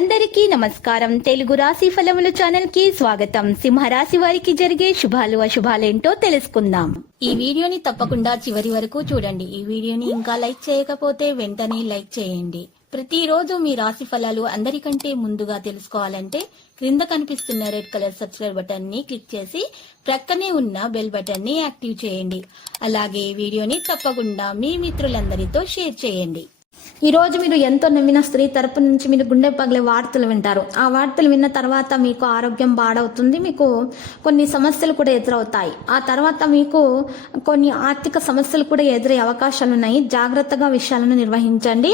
అందరికీ నమస్కారం. తెలుగు రాశి ఫలముల ఛానల్ కి స్వాగతం. సింహరాశి వారికి జరిగే శుభాలు అశుభాలేంటో తెలుసుకుందాం. ఈ వీడియోని తప్పకుండా చివరి వరకు చూడండి. ఈ వీడియోని ఇంకా లైక్ చేయకపోతే వెంటనే లైక్ చేయండి. ప్రతిరోజు మీ రాశి ఫలాలు అందరికంటే ముందుగా తెలుసుకోవాలంటే క్రింద కనిపిస్తున్న రెడ్ కలర్ సబ్స్క్రైబ్ బటన్ ని క్లిక్ చేసి ప్రక్కనే ఉన్న బెల్ బటన్ ని యాక్టివ్ చేయండి. అలాగే ఈ వీడియోని తప్పకుండా మీ మిత్రులందరితో షేర్ చేయండి. ఈ రోజు మీరు ఎంతో నమ్మిన స్త్రీ తరపు నుంచి మీరు గుండె పగిలే వార్తలు వింటారు. ఆ వార్తలు విన్న తర్వాత మీకు ఆరోగ్యం పాడవుతుంది. మీకు కొన్ని సమస్యలు కూడా ఎదురవుతాయి. ఆ తర్వాత మీకు కొన్ని ఆర్థిక సమస్యలు కూడా ఎదురయ్యే అవకాశాలు ఉన్నాయి. జాగ్రత్తగా విషయాలను నిర్వహించండి.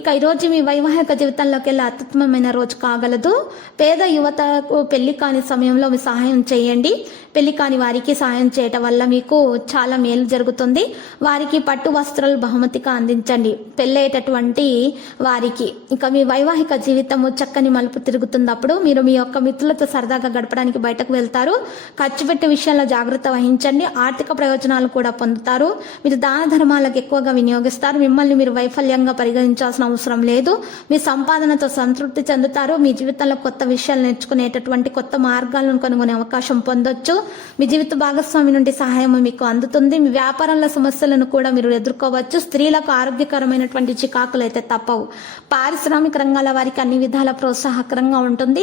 ఇక ఈరోజు మీ వైవాహిక జీవితంలోకి వెళ్ళే అత్యుత్తమమైన రోజు కాగలదు. పేద యువతకు పెళ్లి కాని సమయంలో మీ సహాయం చేయండి. పెళ్లి కాని వారికి సహాయం చేయటం వల్ల మీకు చాలా మేలు జరుగుతుంది. వారికి పట్టు వస్త్రాలు బహుమతిగా అందించండి. పెళ్ళయ్యేటటువంటి వారికి ఇక మీ వైవాహిక జీవితము చక్కని మలుపు తిరుగుతున్నప్పుడు మీరు మీ యొక్క మిత్రులతో సరదాగా గడపడానికి బయటకు వెళ్తారు. ఖర్చు పెట్టే విషయాల్లో జాగ్రత్త వహించండి. ఆర్థిక ప్రయోజనాలు కూడా పొందుతారు. మీరు దాన ధర్మాలకు ఎక్కువగా వినియోగిస్తారు. మిమ్మల్ని మీరు వైఫల్యంగా పరిగణించాల్సిన అవసరం లేదు. మీ సంపాదనతో సంతృప్తి చెందుతారు. మీ జీవితంలో కొత్త విషయాలు నేర్చుకునేటటువంటి కొత్త మార్గాలను కనుగొనే అవకాశం పొందొచ్చు. మీ జీవిత భాగస్వామి నుండి సహాయం మీకు అందుతుంది. మీ వ్యాపారంలో సమస్యలను కూడా మీరు ఎదుర్కోవచ్చు. స్త్రీలకు ఆరోగ్యకరమైనటువంటి చికాకులు అయితే తప్పవు. పారిశ్రామిక రంగాల వారికి అన్ని విధాల ప్రోత్సాహకరంగా ఉంటుంది.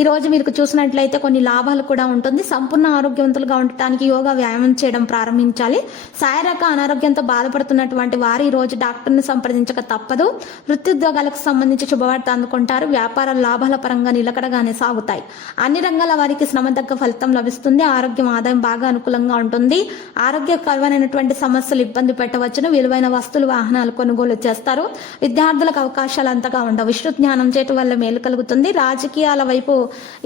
ఈ రోజు మీరు చూసినట్లయితే కొన్ని లాభాలు కూడా ఉంటుంది. సంపూర్ణ ఆరోగ్యవంతులుగా ఉండటానికి యోగా వ్యాయామం చేయడం ప్రారంభించాలి. శారీరక అనారోగ్యంతో బాధపడుతున్నటువంటి వారు ఈ రోజు డాక్టర్ని సంప్రదించక తప్పదు. వృత్తిద్యోగాలకు సంబంధించి శుభవార్త అందుకుంటారు. వ్యాపార లాభాల పరంగా నిలకడగానే సాగుతాయి. అన్ని రంగాల వారికి శ్రమ తగ్గ ఫలితం లభిస్తుంది. ఆరోగ్యం ఆదాయం బాగా అనుకూలంగా ఉంటుంది. ఆరోగ్యకరమైనటువంటి సమస్యలు ఇబ్బంది పెట్టవచ్చును. విలువైన వస్తువులు వాహనాలు కొనుగోలు చేస్తారు. విద్యార్థులకు అవకాశాలు అంతగా ఉండవు. విస్తృత జ్ఞానం చేయటం వల్ల మేలు కలుగుతుంది. రాజకీయాల వైపు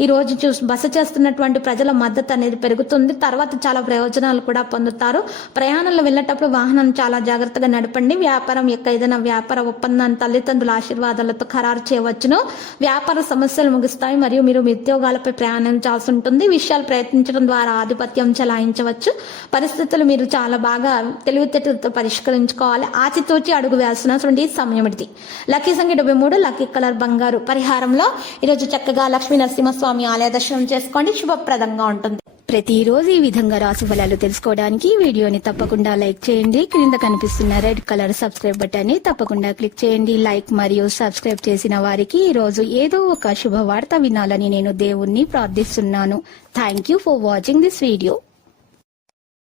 ఈ రోజు బస చేస్తున్నటువంటి ప్రజల మద్దతు అనేది పెరుగుతుంది. తర్వాత చాలా ప్రయోజనాలు కూడా పొందుతారు. ప్రయాణంలో వెళ్ళేటప్పుడు వాహనాన్ని చాలా జాగ్రత్తగా నడపండి. వ్యాపారం యొక్క ఏదైనా వ్యాపార ఒప్పందాన్ని తల్లిదండ్రుల ఆశీర్వాదాలతో ఖరారు చేయవచ్చును. వ్యాపార సమస్యలు ముగుస్తాయి మరియు మీరు మీ ఉద్యోగాలపై ప్రయాణించాల్సి ఉంటుంది. విషయాలు ప్రయత్నించడం ద్వారా ఆధిపత్యం చెలాయించవచ్చు. పరిస్థితులు మీరు చాలా బాగా తెలివితేటలతో పరిష్కరించుకోవాలి. ఆచితూచి అడుగు వేయాల్సినటువంటి సమయం ఇది. లక్కీ సంఖ్య 73, లక్కీ కలర్ బంగారు. పరిహారంలో ఈరోజు చక్కగా లక్ష్మీ నరసింహస్వామి ఆలయ దర్శనం చేసుకోండి. శుభప్రదంగా ఉంటుంది. ప్రతిరోజు ఈ విధంగా రాశి ఫలాలు తెలుసుకోవడానికి వీడియోని తప్పకుండా లైక్ చేయండి. క్రింద కనిపిస్తున్న రెడ్ కలర్ సబ్స్క్రైబ్ బటన్ ని తప్పకుండా క్లిక్ చేయండి. లైక్ మరియు సబ్స్క్రైబ్ చేసిన వారికి ఈ రోజు ఏదో ఒక శుభవార్త వినాలని నేను దేవుణ్ణి ప్రార్థిస్తున్నాను. Thank you for watching this video.